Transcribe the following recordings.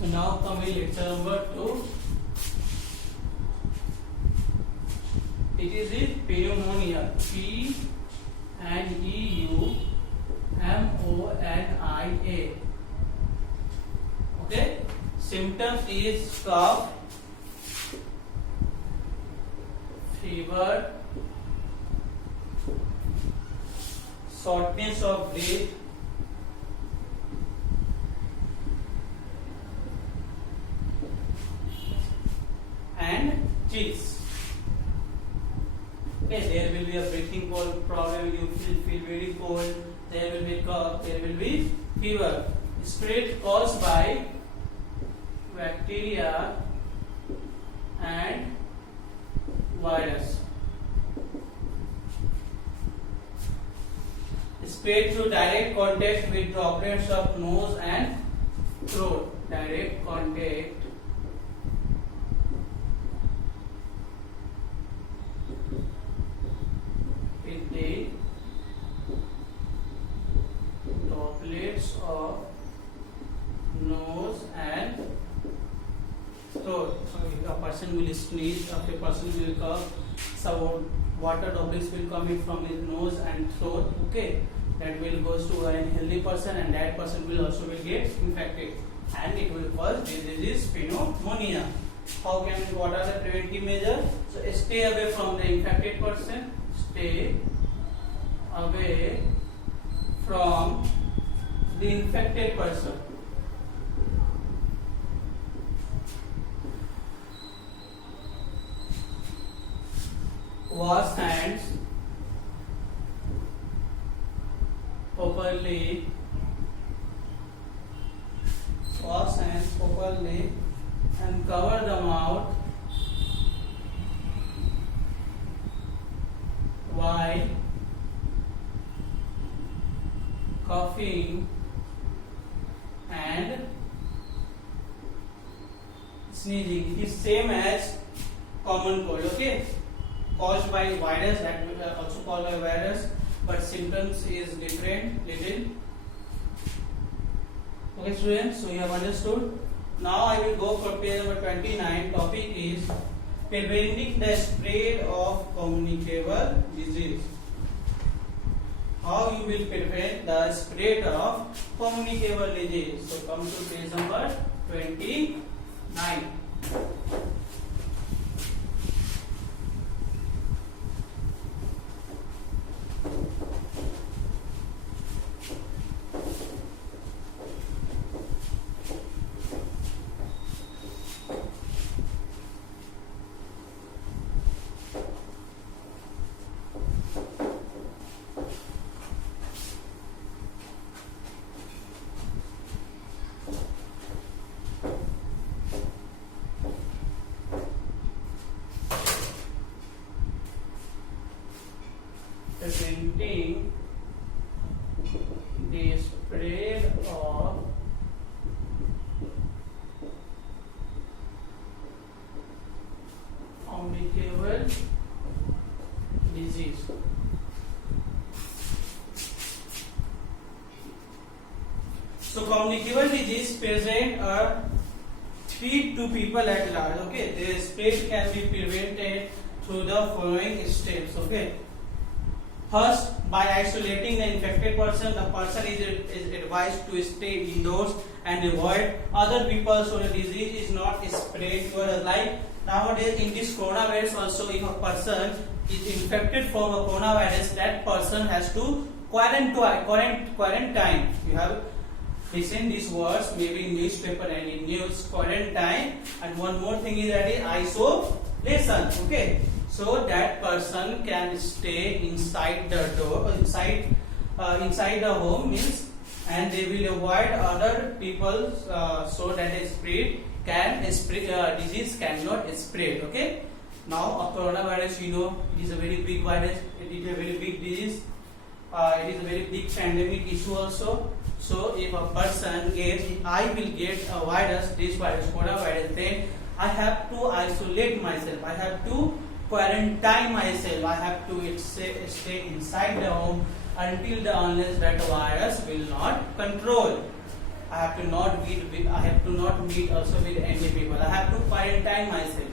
So now coming lecture number 2. It is the pneumonia. Pneumonia. Okay. Symptoms is cough, fever, shortness of breath, and chills. Okay, there will be a breathing problem. You feel very cold. There will be cough. There will be fever. Spread caused by bacteria and virus. Spread through direct contact with droplets of nose and throat. Direct contact with the droplets of nose and throat. So if a person will sneeze, if a person will cough, some water droplets will come in from his nose and throat. Okay, that will goes to a healthy person, and that person will also will get infected, and it will cause disease pneumonia. What are the preventive measures? So stay away from the infected person. Stay away from the infected person. Wash hands properly. Wash hands properly and cover the mouth while coughing and sneezing. It is same as common cold. Okay, caused by virus, that we are also called by virus, but symptoms is different little. Okay students, so you have understood. Now I will go for page number 29. Topic is preventing the spread of communicable disease. How you will prevent the spread of communicable disease? So come to page number 29. Preventing the spread of communicable disease. So communicable disease present are 3 to people at large. Okay, the spread can be prevented through the following steps. Okay. First, by isolating the infected person, the person is advised to stay indoors and avoid other people so the disease is not spread to others. Like nowadays in this coronavirus also, if a person is infected from a coronavirus, that person has to quarantine. You have listened these words maybe in newspaper and in news, quarantine, and one more thing is that is isolation. Okay. So that person can stay inside the door, inside the home means, and they will avoid other people so that disease cannot spread. Okay. Now a coronavirus, you know, it is a very big virus. It is a very big disease. It is a very big pandemic issue also. So if a person gets, if I will get a virus, this virus, coronavirus, then I have to isolate myself. I have to quarantine myself. I have to stay inside the home until unless that virus will not control. I have to not meet also with any people. I have to quarantine myself.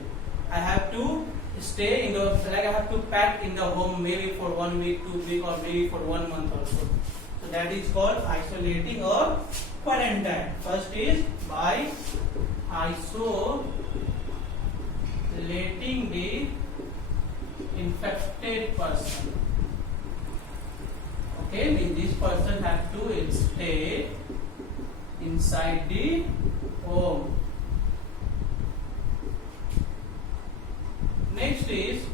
I have to stay in the, like I have to pack in the home maybe for 1 week, 2 week, or maybe for 1 month also. So that is called isolating or quarantine. First is by isolating the infected person. Okay, means this person have to stay inside the home. Next is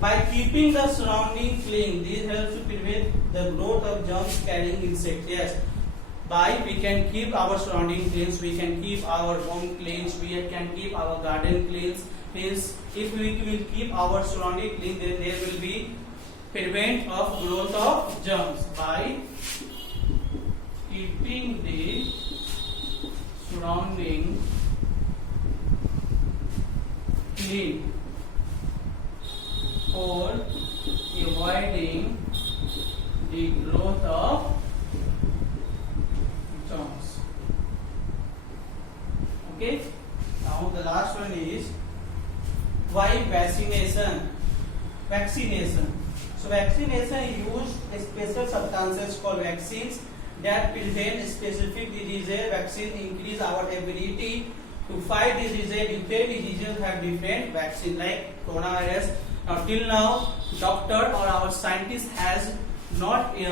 by keeping the surrounding clean. This helps to prevent the growth of germs carrying insects. Yes, by we can keep our surrounding clean, we can keep our home clean, we can keep our garden clean. Means if we will keep our surrounding clean, then there will be prevent of growth of germs. By keeping the surrounding clean for avoiding the growth of germs. Okay, now the last one is why vaccination. So vaccination use special substances called vaccines that prevent specific diseases. Vaccine increase our ability to fight diseases. Different diseases have different vaccine, like coronavirus. Now till now, doctor or our scientist has not, you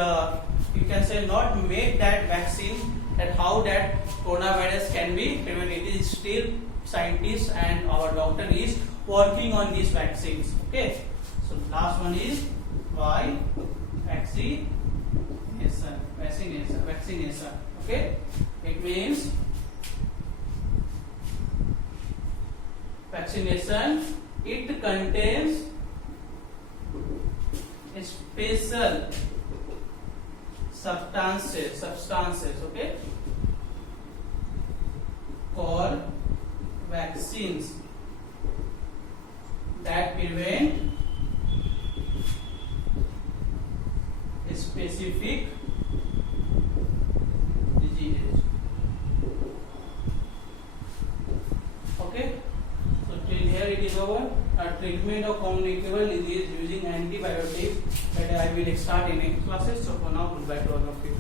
can say, not made that vaccine, that how that coronavirus can be prevented. It is still scientists and our doctor is working on these vaccines. Okay, so last one is why vaccination. Okay, it means vaccination, it contains special substances, okay, called vaccines that prevent specific diseases. Okay, so till here it is over. Treatment of communicable disease using antibiotics that I will start in next classes. So for now, goodbye to all of you.